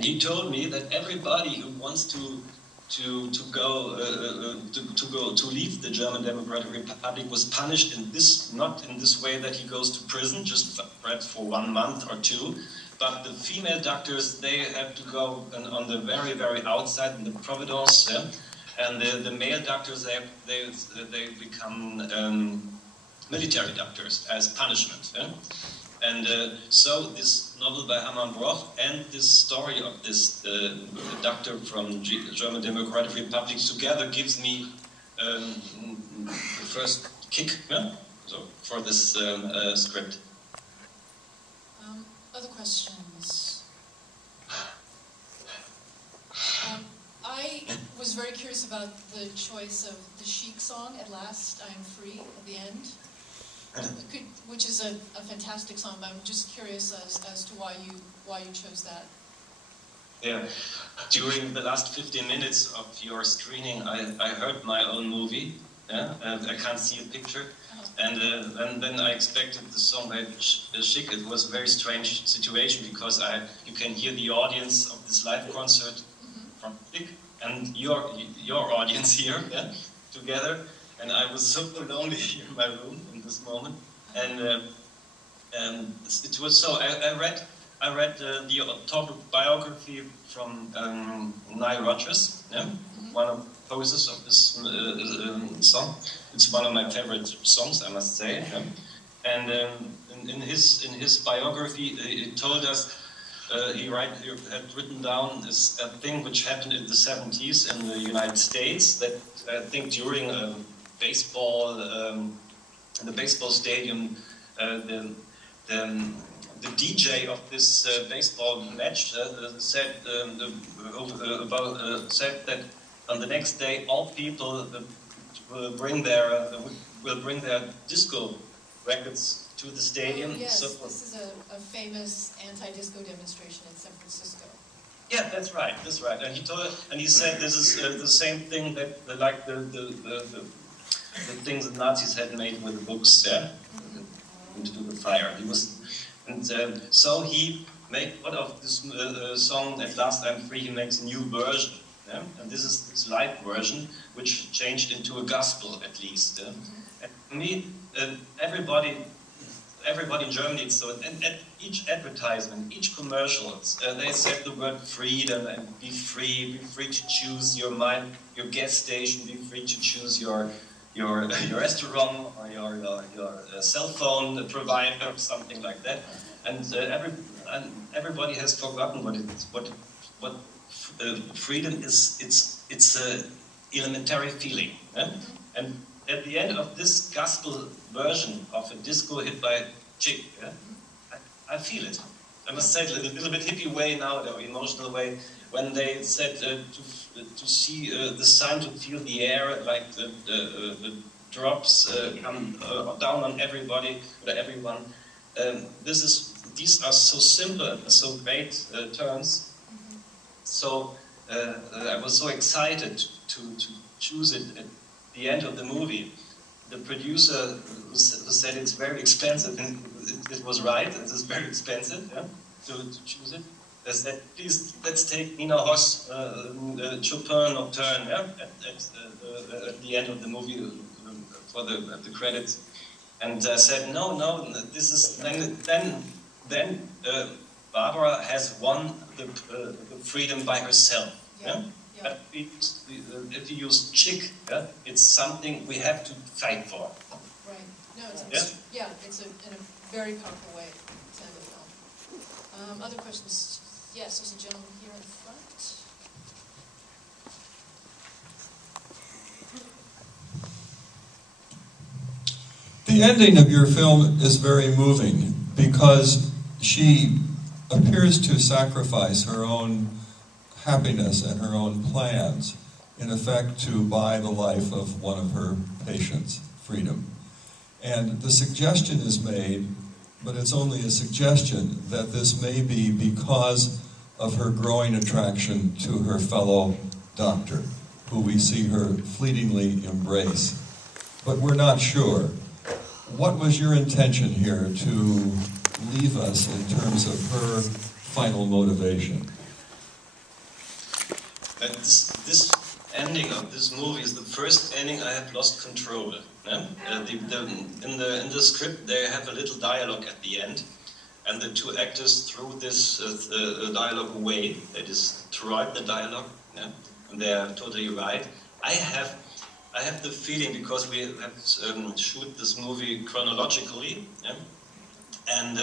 And he told me that everybody who wants to leave the German Democratic Republic was punished in this, not in this way that he goes to prison, just perhaps for 1 month or 2, but the female doctors, they have to go on the very, very outside in the Providence, yeah? And the male doctors, they become military doctors as punishment. Yeah? And so this novel by Hermann Broch and this story of this doctor from German Democratic Republic together gives me the first kick, yeah? So for this script. Other questions? I was very curious about the choice of the Chic song, At Last I Am Free, at the end. Which is a fantastic song, but I'm just curious as to why you chose that. Yeah, during the last 15 minutes of your screening, I heard my own movie. Yeah, I can't see a picture, and then I expected the song by Chic. It was a very strange situation because you can hear the audience of this live concert from Chic and your audience here, yeah, together. And I was so lonely here in my room in this moment, and it was so. I read the autobiography from Nile Rodgers, yeah? One of the composers of this song. It's one of my favorite songs, I must say. Yeah? And in his biography, he told us he had written down this thing which happened in the 70s in the United States. That I think during baseball, in the baseball stadium, the DJ of this baseball match said that on the next day all people will bring their disco records to the stadium. Yes, this is a famous anti-disco demonstration in San Francisco. Yeah, that's right. And he said this is the same thing that like the things the Nazis had made with the books, yeah, into the fire. So he made out of this song At Last I'm Free. He makes a new version, yeah? And this is this live version, which changed into a gospel at least. Yeah? And for me, everybody in Germany, so at each advertisement, each commercial, they said the word freedom and be free to choose your mind, your gas station, be free to choose your restaurant or your cell phone provider or something like that, and everybody has forgotten what freedom is. It's a elementary feeling, yeah? And at the end of this gospel version of a disco hit by Chic, yeah? I feel it. I must say, a little bit hippie way now, or emotional way, when they said to see the sun, to feel the air, like the drops come down on everybody or everyone. These are so simple and so great terms. So I was so excited to choose it at the end of the movie. The producer who said it's very expensive, and it was right, it is very expensive, yeah, to choose it. They said, please, let's take Nina Hoss, Chopin Nocturne, yeah, at the end of the movie for the credits. And I said, no, this is, then Barbara has won the freedom by herself, yeah? Yeah. If you use Chic, yeah, it's something we have to fight for. Right. No, it's in a very powerful way to end the film. Other questions? Yes, there's a gentleman here in front. The ending of your film is very moving because she appears to sacrifice her own happiness and her own plans, in effect, to buy the life of one of her patients, Freedom. And the suggestion is made, but it's only a suggestion, that this may be because of her growing attraction to her fellow doctor, who we see her fleetingly embrace. But we're not sure. What was your intention here to leave us in terms of her final motivation? that this ending of this movie is the first ending I have lost control. Yeah? In the script they have a little dialogue at the end, and the two actors threw this dialogue away. They destroyed the dialogue, yeah? And they are totally right. I have the feeling, because we have shoot this movie chronologically, yeah? And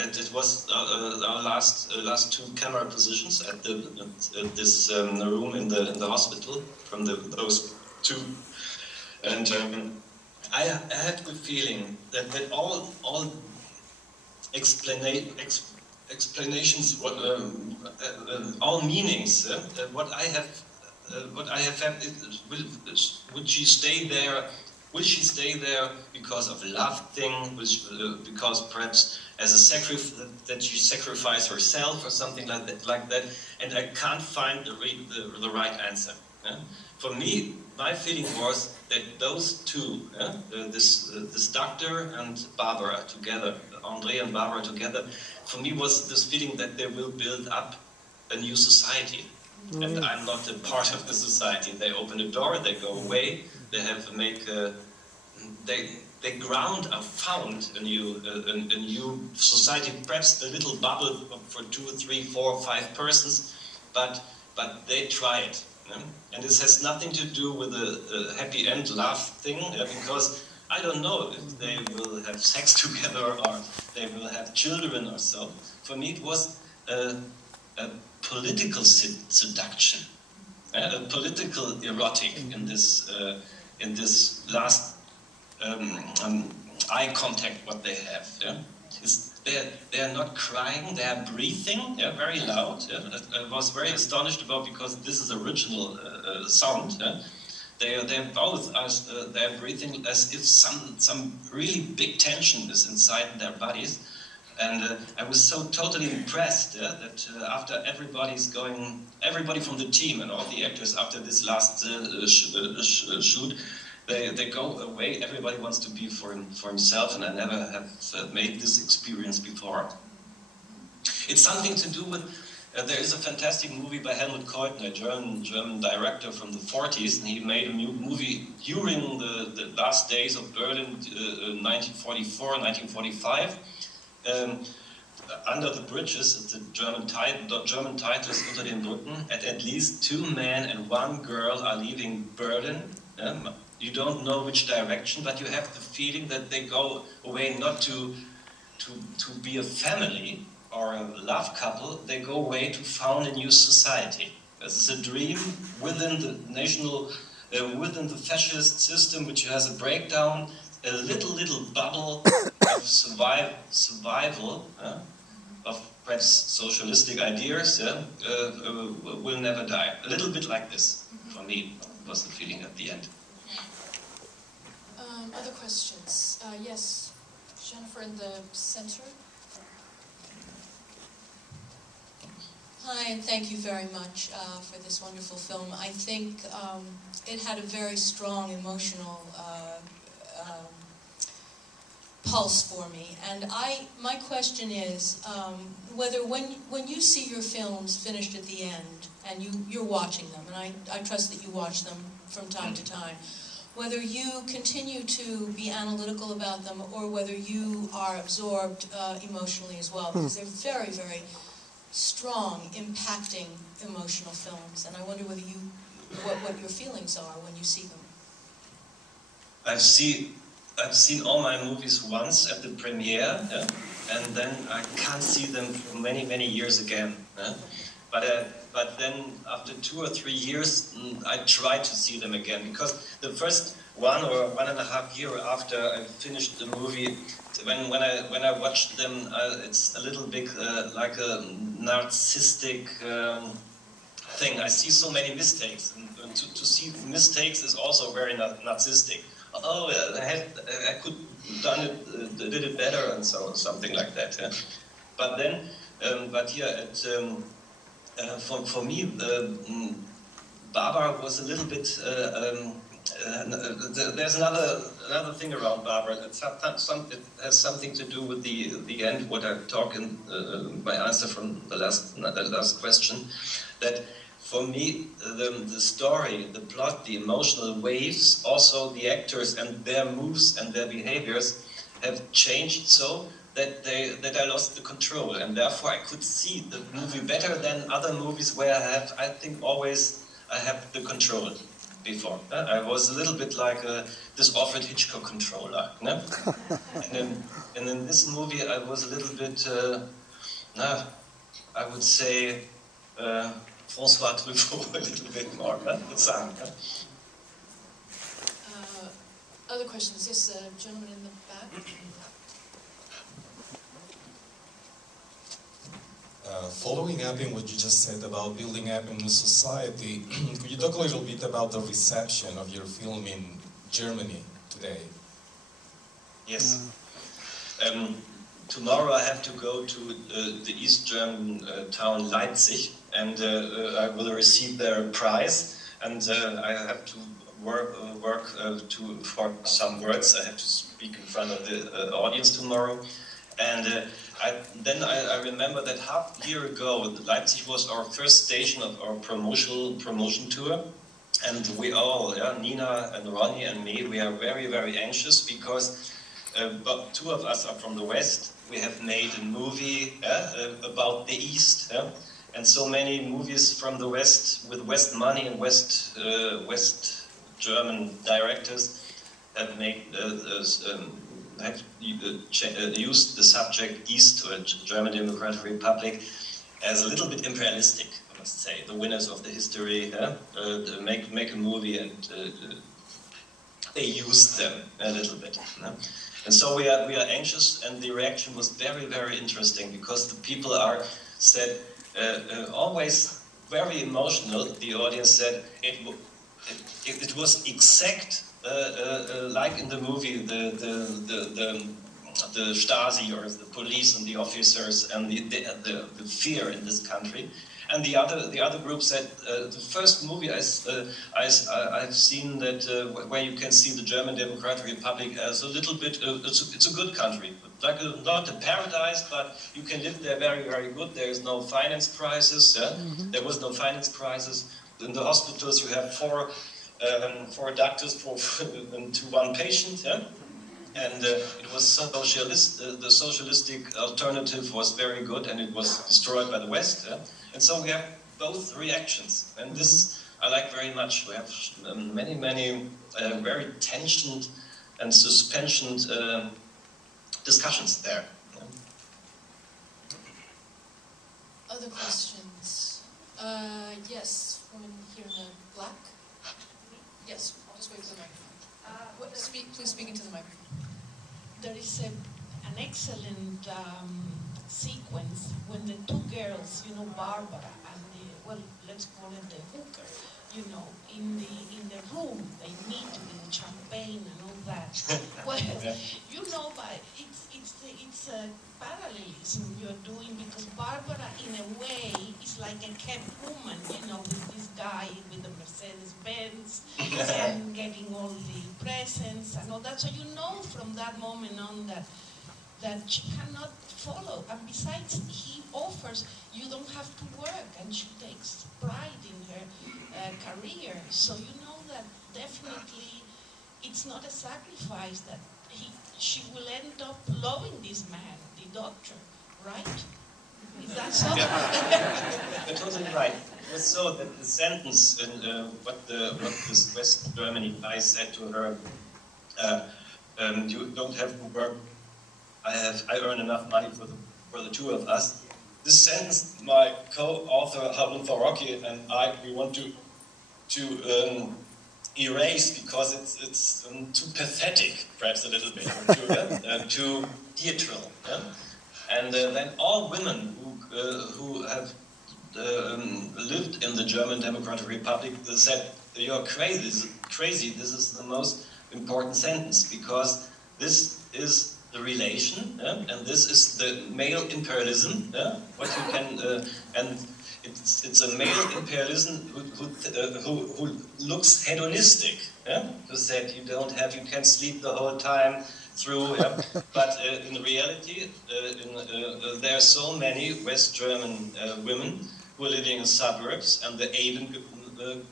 it was our last two camera positions at this room in the hospital from those two, and I had the feeling that all explanations, all meanings, what I have had, would she stay there? Will she stay there because of a love thing? Because perhaps as a that she sacrificed herself or something like that? And I can't find the right answer. Yeah? For me, my feeling was that those two, this doctor and Barbara together, André and Barbara together, for me was this feeling that they will build up a new society. And I'm not a part of the society. They open a door, they go away, they have to make they found a new society, perhaps a little bubble for 2, 3, 4, 5 persons, but they try it. Yeah? And this has nothing to do with a happy end love thing, because I don't know if they will have sex together or they will have children or so. For me it was a political seduction, a political erotic in this last eye contact what they have. Yeah? They are not crying, they are breathing, yeah, very loud. Yeah? I was very astonished about, because this is original sound. Yeah? They both are they're breathing as if some really big tension is inside their bodies. And I was so totally impressed that after everybody from the team and all the actors, after this last shoot, they go away. Everybody wants to be for himself, and I never have made this experience before. It's something to do with. There is a fantastic movie by Helmut Keutner, a German director from the 40s, and he made a new movie during the last days of Berlin, 1944, 1945. Under the Bridges, the German title is Unter den Brücken, at least 2 men and 1 girl are leaving Berlin. You don't know which direction, but you have the feeling that they go away not to be a family or a love couple. They go away to found a new society. This is a dream within the within the fascist system, which has a breakdown, a little bubble of survival of perhaps socialistic ideas. Will never die. A little bit like this, for me, was the feeling at the end. Other questions? Yes, Jennifer in the center. Hi, and thank you very much for this wonderful film. I think it had a very strong emotional pulse for me. And my question is whether when you see your films finished at the end, and you're watching them, and I trust that you watch them from time to time, whether you continue to be analytical about them or whether you are absorbed emotionally as well, because they're very, very strong, impacting emotional films, and I wonder whether what your feelings are when you see them. I've seen all my movies once at the premiere, and then I can't see them for many, many years again. But then after 2 or 3 years, I try to see them again, because the first 1 or 1.5 years after I finished the movie, when I watched them, it's a little bit like a narcissistic thing. I see so many mistakes, and to see mistakes is also very narcissistic. Oh, I could did it better, and so something like that. Yeah. But then, for me, Barbara was a little bit. There's another thing around Barbara. It has something to do with the end. What I talk in my answer from the last question, that for me, the story, the plot, the emotional waves, also the actors and their moves and their behaviors have changed so that I lost the control, and therefore I could see the movie better than other movies where I think always I have the control before. I was a little bit like this Alfred Hitchcock controller. And in this movie I was a little bit, I would say, François Truffaut a little bit more. Other questions? Yes, gentleman in the back. Following up in what you just said about building up in the society, could you talk a little bit about the reception of your film in Germany today? Yes. Tomorrow I have to go to the East German town Leipzig, and I will receive their prize, and I have to work for some words. I have to speak in front of the audience tomorrow, and then I remember that half a year ago, Leipzig was our first station of our promotion tour, and we all, Nina and Ronnie and me, we are very, very anxious because but two of us are from the West. We have made a movie about the East, and so many movies from the West with West money and West German directors have made have used the subject East, to a German Democratic Republic, as a little bit imperialistic, I must say. The winners of the history make a movie, and they use them a little bit. And so we are anxious, and the reaction was very, very interesting, because the people said always very emotional. The audience said it was exact like in the movie, the Stasi or the police and the officers and the fear in this country. And the other group said the first movie I've seen that where you can see the German Democratic Republic as a little bit it's a good country, like not a paradise, but you can live there very, very good. There is no finance crisis. There was no finance crisis. In the hospitals you have four doctors to one patient. And it was socialist. The socialistic alternative was very good, and it was destroyed by the West. And so we have both reactions, and this I like very much. We have many, many very tensioned and suspensioned discussions there. Other questions? Yes, woman here in the black. Yes, just wait for the microphone. Please speak into the microphone. There is an excellent sequence when the two girls, Barbara and let's call it the hooker, in the room they meet with champagne and all that. Well, but it's a parallelism you're doing, because Barbara, in a way, is like a kept woman, with this guy with the Mercedes-Benz and getting all the presents and all that. So from that moment on that she cannot follow. And besides, he offers, you don't have to work, and she takes pride in her career. So that definitely it's not a sacrifice, that she will end up loving this man, the doctor, right? Is that so? You're totally right. It was so that the sentence in what this West Germany guy said to her, you don't have to work. I earn enough money for the two of us. This sentence, my co-author Harun Farocki and I, we want to erase, because it's too pathetic, perhaps a little bit, too theatrical. And then all women who have lived in the German Democratic Republic said, "You're crazy. This is the most important sentence, because this is the relation, and this is the male imperialism. What you can and it's a male imperialism who looks hedonistic. Who said you can sleep the whole time through. But in reality, there are so many West German women who are living in suburbs, and the Asian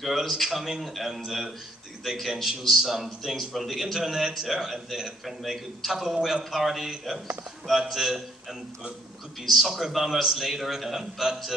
girl is coming, and they can choose some things from the internet, yeah, and they can make a Tupperware party, yeah, but and could be soccer bombers later, yeah, but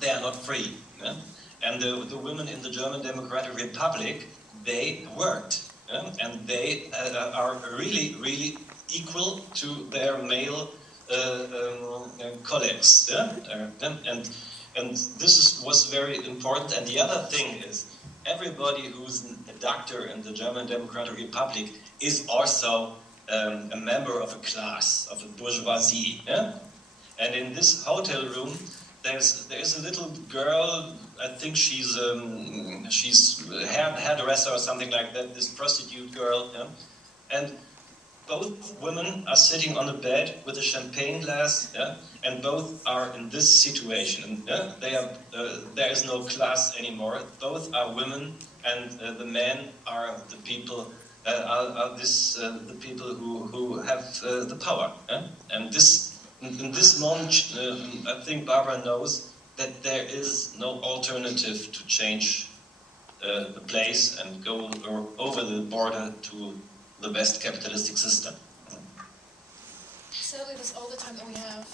they are not free. Yeah? And the women in the German Democratic Republic, they worked, yeah? And they are really, really equal to their male colleagues. Yeah? And this was very important. And the other thing is, everybody who's a doctor in the German Democratic Republic is also a member of a class, of a bourgeoisie. Yeah? And in this hotel room, there's a little girl. I think she's hairdresser or something like that. This prostitute girl, yeah? And both women are sitting on a bed with a champagne glass, yeah? And both are in this situation. Yeah? They are, there is no class anymore. Both are women, and the men are the people. The people who have the power. Yeah? And in this moment, I think Barbara knows that there is no alternative to change the place and go over the border to the best capitalistic system. Sadly, that's all the time that we have.